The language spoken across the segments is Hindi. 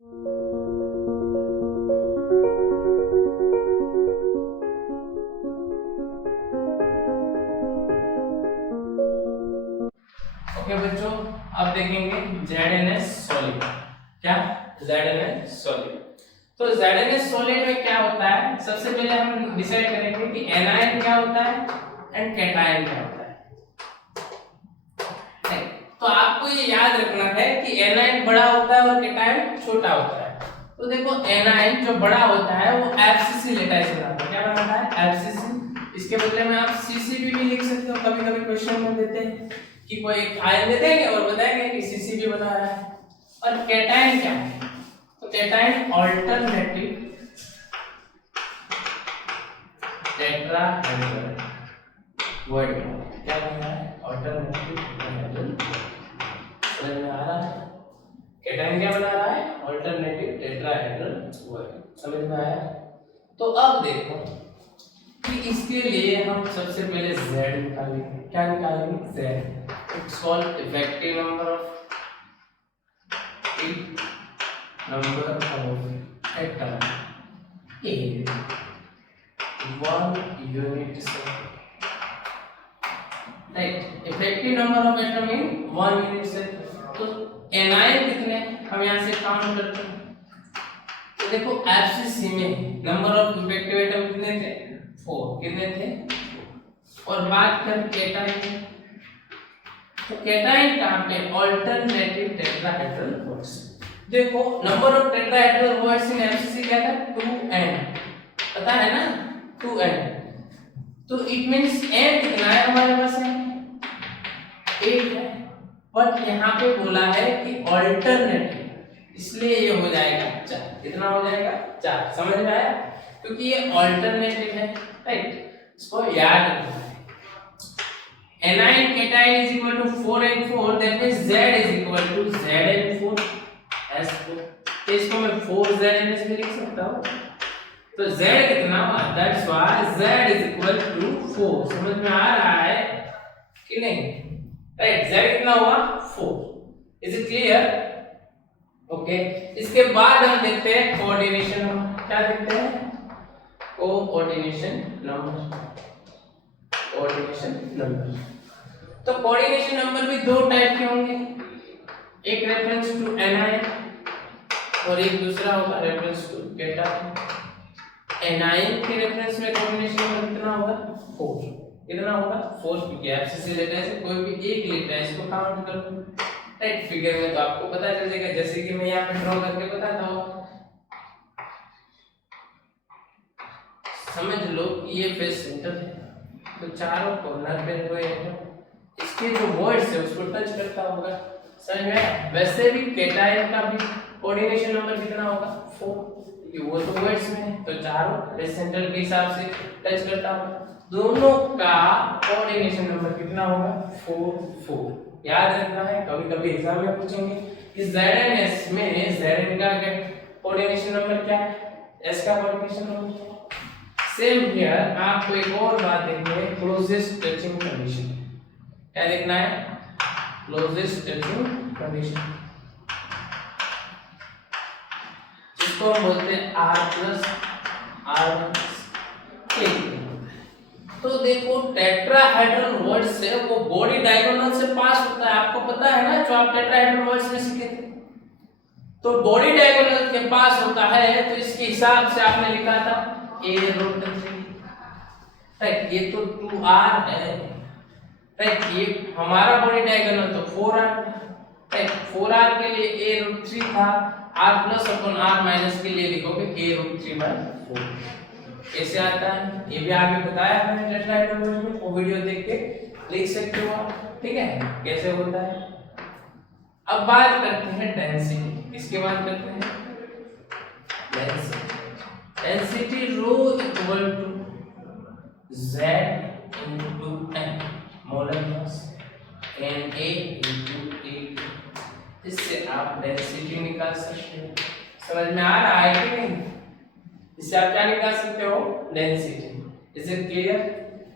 ओके बच्चों, अब देखेंगे ZnS सॉलिड। क्या ZnS सॉलिड? तो ZnS सॉलिड में क्या होता है, सबसे पहले हम डिसाइड करेंगे कि एनायन क्या होता है एंड कैटायन क्या होता है। तो आपको ये याद रखना है कि एनायन बड़ा होता है और कैटायन छोटा होता है। तो देखो, एनायन जो बड़ा होता है वो FCC लेटाइस बनाता है। क्या बनाता है? FCC। इसके बदले में आप CCB भी लिख सकते हो। कभी कभी क्वेश्चन में देते हैं कि कोई एक आयन दे देंगे और बताएंगे कि CCB बना रहा है। और कैटायन क्या है? तो कैटायन अल्टरनेटिव टेट्राहेड्रल वर्ड क्या बना है? Alternative tetrahedral. समझ में आ रहा है? कैटायन क्या बना रहा है? Alternative tetrahedral word. समझ में आया? तो अब देखो कि इसके लिए हम सबसे पहले Z निकालेंगे। क्या निकालेंगे? Z। It's called effective number of atom in 1 unit cell. Right, effective number of atom in 1 unit cell. तो एनायन कितने हम यहाँ से काउंट करते हैं। तो देखो, FCC में नंबर ऑफ इफेक्टिव एटम कितने थे? 4। कितने थे? और बात करें कैटायन, तो कैटायन कहाँ पे? Alternative tetrahedral voids. देखो, number of tetrahedral voids in FCC क्या था? 2n। पता है ना? 2n। तो इट मींस n कितना है हमारे पास? है 8 है। बट यहाँ पे बोला है कि अल्टरनेटिव, इसलिए ये हो जाएगा 4। कितना हो जाएगा? 4। समझ में आया? क्योंकि ये अल्टरनेटिव है। राइट, इसको याद रखना है। Anion cation is equal to 4n4, that means Z is equal to Zn4 S4। तो इसको मैं 4ZnS में लिख सकता हूँ। तो Z कितना हुआ? That's why Z is equal to 4। समझ में आ रहा है कि नहीं? राइट, Z कितना हुआ? 4। Is it clear? ओके, इसके बाद हम देखते हैं कोऑर्डिनेशन नंबर। क्या देखते हैं? Coordination number. कोऑर्डिनेशन नंबर, तो कोऑर्डिनेशन नंबर भी दो टाइप के होंगे। एक रेफरेंस टू एनायन और एक दूसरा होगा रेफरेंस टू कैटायन। एनायन के रेफरेंस में कोऑर्डिनेशन नंबर कितना होगा? 4। कितना होगा? 4, क्योंकि FCC लेटर से कोई भी एक लेटर है, इसको काउंट कर लो। राइट, फिगर में तो आपको पता चल जाएगा, जैसे कि मैं यहाँ पे ड्रॉ करके बताता हूँ। समझ लो कि ये फेस सेंटर है, तो चारों कॉर्नर पे कोई इसके जो वर्ड्स है उसको टच करता होगा। समझ में आया? वैसे भी कैटायन का भी कोऑर्डिनेशन नंबर कितना होगा? 4, क्योंकि वो तो वर्ड्स में है, तो चारों फेस सेंटर के हिसाब से टच करता होगा। दोनों का कोऑर्डिनेशन नंबर कितना होगा? 4। याद रखना है, कभी कभी एग्जाम में पूछेंगे कि ZnS में Zn का कोऑर्डिनेशन नंबर क्या है, S का कोऑर्डिनेशन नंबर क्या है। सेम हियर आपको एक और बात देखनी है, क्लोजेस्ट टचिंग कंडीशन। क्या देखना है? क्लोजेस्ट टचिंग कंडीशन, जिसको हम बोलते हैं R+R1। तो देखो, टेट्राहेड्रल वर्ड्स से वो बॉडी डायगोनल से पास होता है। आपको पता है ना, जो आप टेट्राहेड्रल वर्ड्स में सीखे थे, तो बॉडी डायगोनल के पास होता है। तो इसके हिसाब से आपने लिखा था A√3। राइट, ये तो 2R है। राइट, ये हमारा बॉडी डायगोनल तो 4R है। राइट, 4R के लिए A√3 था, R+/R- के लिए लिखोगे A√3/4। कैसे आता है ये भी आगे बताया मैंने टेट्राहेड्रल में, वो वीडियो देख के लिख सकते हो आप। ठीक है, कैसे होता है। अब बात करते हैं डेंसिटी। इसके बाद करते हैं density. Density rho equal to Z into n molar mass Na into A। इससे आप डेंसिटी निकाल सकते हो। समझ में आ रहा है कि नहीं? इससे आप क्या निकाल सकते हो? डेंसिटी। Is it clear?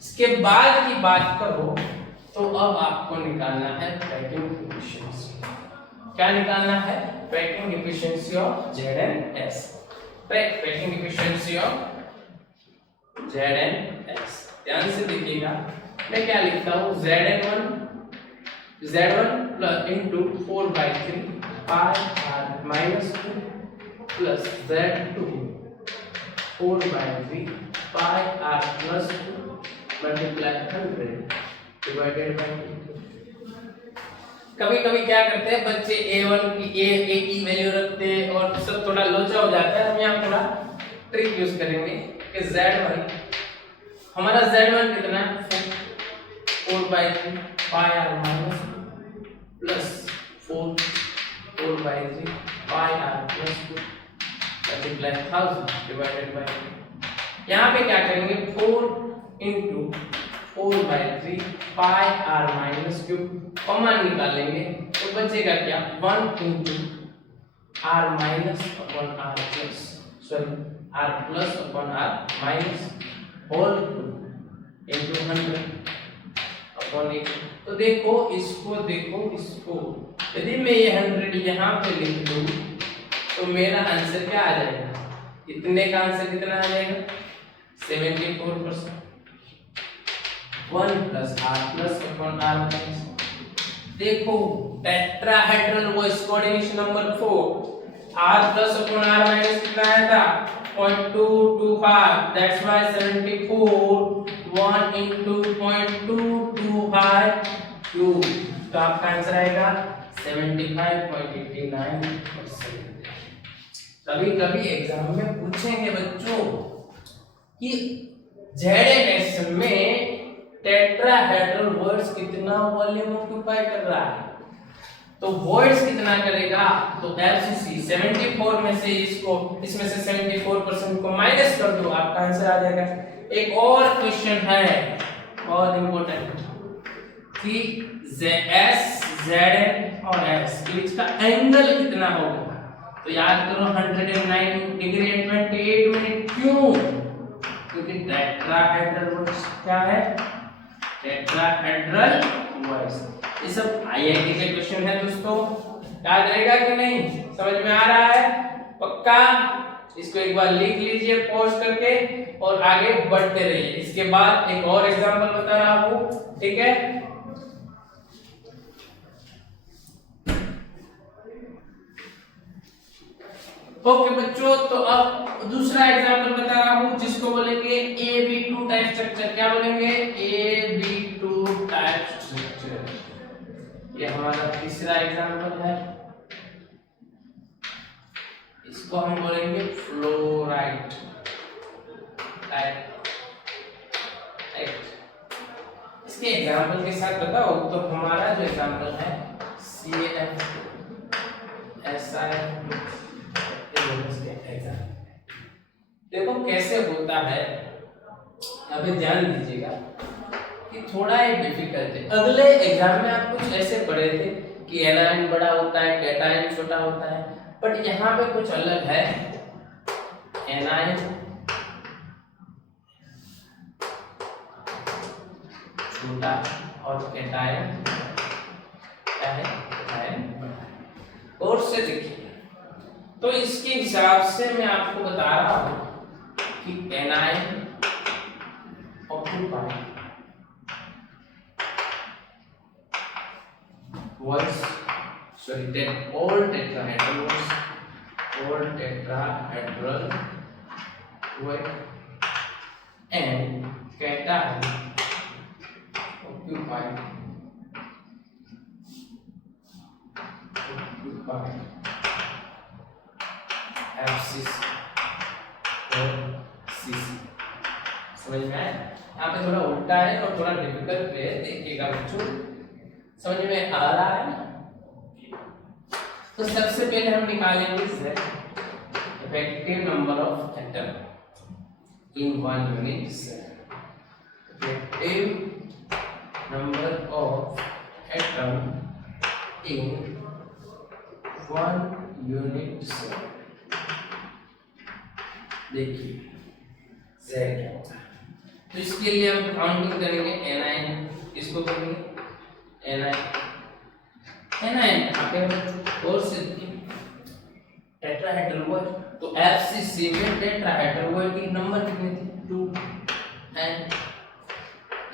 इसके बाद की बात करो तो अब आपको निकालना है पैकिंग कोएफिशिएंट्स। क्या निकालना है? Packing efficiency of ZnS। Packing efficiency of ZnS। ध्यान से देखिएगा, मैं क्या लिखता हूँ, Z1 plus into 4/3 pi r minus 2 plus Z2 4/3 pi r plus 2 multiply 100 divided by 2। कभी कभी क्या करते हैं बच्चे a1 की a की वैल्यू रखते हैं और सब थोड़ा लोचा हो जाता है। हम यहाँ थोड़ा ट्रिक यूज करेंगे कि Z1 हमारा Z1 कितना है, 4/3 pi r minus plus 4/3 pi r plus 2 multiply 1000 divided by. यहाँ पे क्या करेंगे, 4 into 4/3 pi r minus cube common निकालेंगे तो बचेगा क्या, 1 into r minus upon r plus r plus upon r minus whole into 100 upon 1। तो देखो इसको, यदि मैं ये 100 यहाँ पे लिख दूं तो मेरा आंसर क्या आ जाएगा, इतने का आंसर कितना आ जाएगा, 74%। 1 plus r plus upon r minus. देखो tetrahedral voids coordination number 4 r plus upon r minus कितना आया था, 0.225, दैट्स व्हाई 74 1 into 0.225 क्यूब। तो आपका आंसर आएगा 75.89%। कभी कभी एग्जाम में पूछेंगे बच्चों कि ZnS में टेट्राहेड्रल वर्ड्स कितना वॉल्यूम ऑक्यूपाई कर रहा है, तो वर्ड्स कितना करेगा, तो FCC 74 में से इसमें से 74% को माइनस कर दो, आपका आंसर आ जाएगा। एक और क्वेश्चन है बहुत इंपॉर्टेंट कि S, Zn और S के बीच का एंगल कितना होगा, तो याद करो 109 डिग्री एंड 28 मिनट। क्यों? क्योंकि टेट्राहेड्रल वर्ड्स क्या है, टेट्राहेड्रल वर्ड्स। ये सब IIT के क्वेश्चन है दोस्तों, याद रहेगा कि नहीं, समझ में आ रहा है पक्का? इसको एक बार लिख लीजिए पॉज करके और आगे बढ़ते रहिए। इसके बाद एक और एग्जांपल बता रहा हूं, ठीक है? ओके बच्चों, तो अब दूसरा एग्जांपल बता रहा हूं जिसको बोलेंगे AB2 टाइप स्ट्रक्चर। क्या बोलेंगे, AB2 टाइप स्ट्रक्चर। ये हमारा तीसरा एग्जांपल है, इसको हम बोलेंगे फ्लोराइड टाइप। इसके एग्जांपल के साथ बताओ तो हमारा जो एग्जांपल है CaF2 SiF2 देखो कैसे होता है। अभी ध्यान दीजिएगा कि थोड़ा ये डिफिकल्ट है। अगले एग्जाम में आप कुछ ऐसे पढ़े थे कि एनायन बड़ा होता है, कैटायन छोटा होता है, बट यहाँ पे कुछ अलग है। एनायन छोटा और कैटायन क्या है, कैटायन बड़ा है। और से देखिए तो इसके हिसाब से मैं आपको बता रहा हूं कि anion occupy was all tetrahedral were and cation occupy FCC और CC। समझ में आया? यहाँ पे थोड़ा उल्टा है और थोड़ा डिफिकल्ट है, देखिएगा बच्चों, समझ में आ रहा है ना? तो सबसे पहले हम निकालेंगे effective number of atom in one unit cell. Effective number of atom in one unit cell. देखिए Z क्या होता है, तो इसके लिए हम काउंटिंग करेंगे। एनायन इसको करेंगे, एनायन एनायन कहाँ पे और से टेट्राहेड्रल बॉय तो FCC में टेट्राहेड्रल बॉय की नंबर कितने थे 2 एंड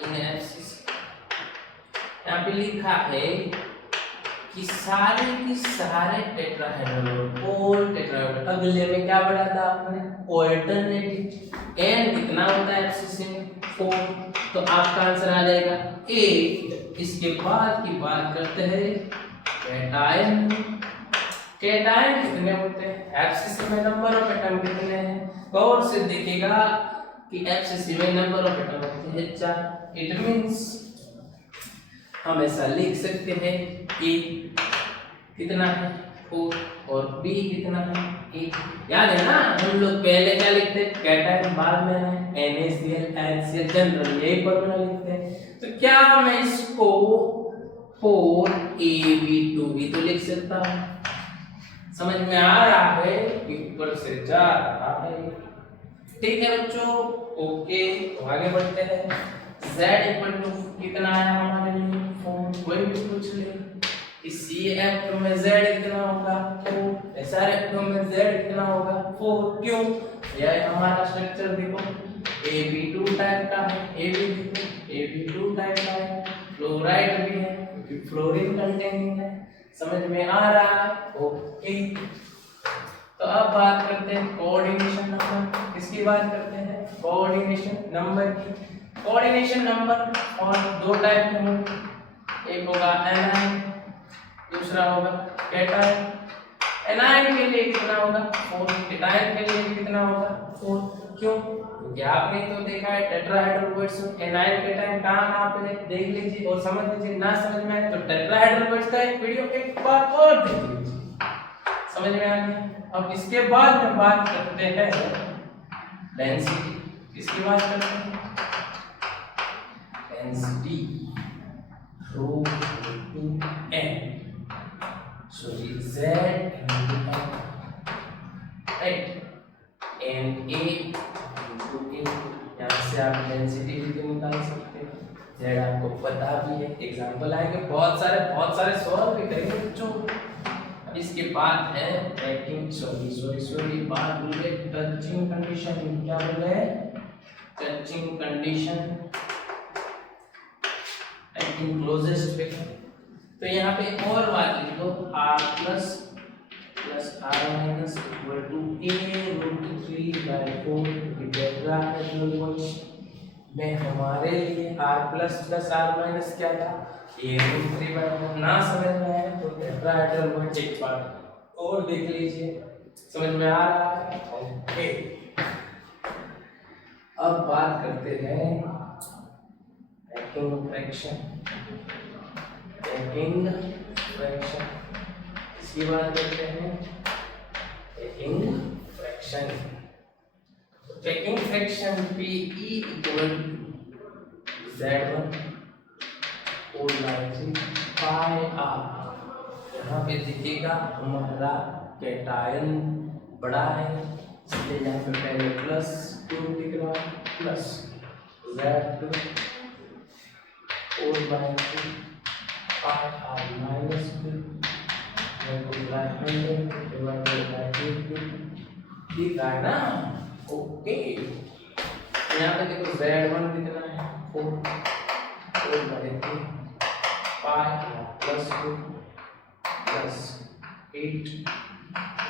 इन FCC यहाँ पे लिखा है कि सारे की सारे टेट्राहेड्रल और टेट्राहेड्रल अगले में क्या बढ़ा था आपने ऑल्टरनेटिव एन कितना होता है FCC में 4 तो आपका आंसर आ जाएगा ए। इसके बाद की बात करते हैं कैटायन। कैटायन कितने होते हैं FCC में नंबर ऑफ एटम कितने हैं गौर से देखिएगा कि FCC में नंबर ऑफ एटम होते हैं 4। इट मींस हम ऐसा लिख सकते हैं कि कितना है 4 और B कितना है 1। याद है ना हम लोग पहले क्या लिखते हैं कैटायन बाद में है NaCl NaCl जनरल यही फॉर्मूला लिखते हैं। तो क्या मैं इसको 4AB2B तो लिख सकता हूँ। समझ में आ रहा है ऊपर से जा रहा है। ठीक है बच्चों ओके तो आगे बढ़ते हैं। Z कितना आया हमारे लिए 4 कोई भी पूछ ले कि CF में Z कितना होगा 4 SRF में Z कितना होगा 4 क्यों यह हमारा स्ट्रक्चर देखो AB2 टाइप का है AB2 टाइप का है फ्लोराइड भी है क्योंकि फ्लोरीन कंटेनिंग है। समझ में आ रहा है ओके। तो अब बात करते हैं कोऑर्डिनेशन नंबर। किसकी बात करते हैं कोऑर्डिनेशन नंबर की। कोऑर्डिनेशन नंबर और दो टाइप के होंगे एक होगा एनायन दूसरा होगा कैटायन। एनायन के लिए कितना होगा 4 कैटायन के लिए कितना होगा 4 क्यों क्योंकि आपने तो देखा है टेट्राहेड्रल बॉन्ड्स एनायन कैटायन कहां पे देख लीजिए और समझ लीजिए। ना समझ में आए तो टेट्राहेड्रल बॉन्ड्स का एक वीडियो एक बार और देख लीजिए समझ में आ गया। अब इसके बाद हम बात करते हैं डेंसिटी। इसकी बात करते हैं density rho into n sorry z into n right n a into a यहाँ से आप डेंसिटी भी निकाल सकते हैं। z आपको पता भी है एग्जांपल आएंगे बहुत सारे सॉल्व भी करेंगे बच्चों। इसके बाद है ट्रैकिंग सॉरी बात बोल रहे टचिंग कंडीशन। क्या बोल रहे हैं टचिंग कंडीशन एक्टिंग क्लोजेस्ट पे। तो यहाँ पे और बात लिख दो r plus r minus equal to a√3/4 tetrahedral में हमारे लिए r प्लस r माइनस क्या था a√3/4। ना समझ में आए तो टेट्राहेड्रल बॉन्ड एक बार और देख लीजिए समझ में आ रहा है ओके। अब बात करते हैं पैकिंग फ्रैक्शन। इसकी बात करते हैं packing fraction. Packing fraction PE equal Z1 4/3 pi r। यहाँ पे देखिएगा हमारा कैटायन बड़ा है इसलिए यहाँ पे पहले +2 दिख रहा है plus Z2 4/3 pi r minus 2 दिख रहा है ना ओके। यहाँ पे देखो Z1 कितना है 4/3 pi r plus 2 plus 8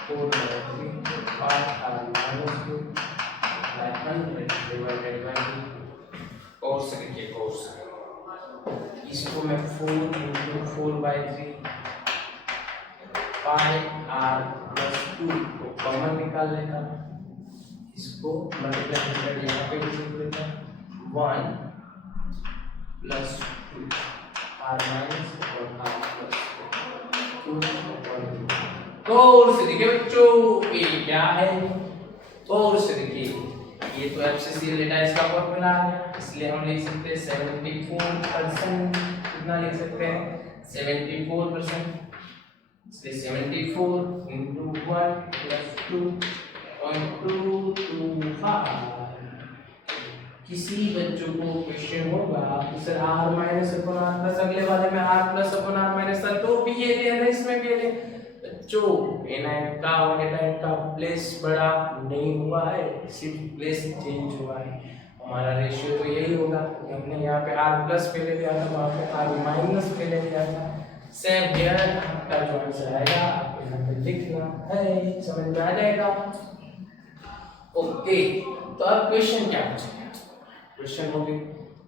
4/3 pi r minus 2 by 100 divided by 2 course करिए कोर्स। इसको मैं 4 into 4/3 pi r plus 2 को कॉमन निकाल लेता हूँ। इसको मल्टीप्लाई करके यहाँ पे लिख लेता हूँ 1 plus 2 r minus और r plus 2 कोर्स देखिए बच्चों ये क्या है कोर्स देखिए ये तो FCC लेटा इसका फॉर्मूला आ गया इसलिए हम लिख सकते हैं 74% कितना लिख सकते हैं 74% इसलिए 74 into 1 plus 2.225 किसी बच्चों को क्वेश्चन होगा कि सर r माइनस अपन r प्लस अगले वाले में r प्लस अपन r माइनस था तो भी ये ले रहे इसमें भी ये ले बच्चों n का और n का प्लेस बड़ा नहीं हुआ है सिर्फ प्लेस चेंज हुआ है हमारा रेशियो तो यही होगा हमने यहाँ पे r प्लस पे ले लिया था वहाँ पे r माइनस पे ले लिया था सेम हियर आपका जो आंसर आएगा आपको यहाँ पे लिखना है समझ में आ जाएगा ओके तो अब क्वेश्चन क्या पूछेंगे क्वेश्चन हो गई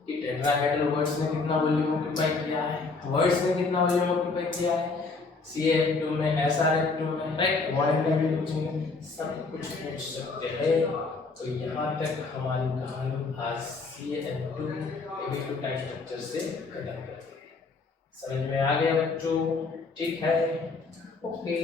कि टेट्राहेड्रल वर्ड्स ने कितना वॉल्यूम ऑक्यूपाई किया है वर्ड्स ने कितना वॉल्यूम ऑक्यूपाई किया है CF2 में SRF2 में राइट मॉडल में भी पूछेंगे सब कुछ पूछ सकते हैं तो यहाँ तक हमारी कहानी आज CF2 एबिलिटी स्ट्रक्चर से खत्म करते हैं समझ में आ गया बच्चों ठीक है ओके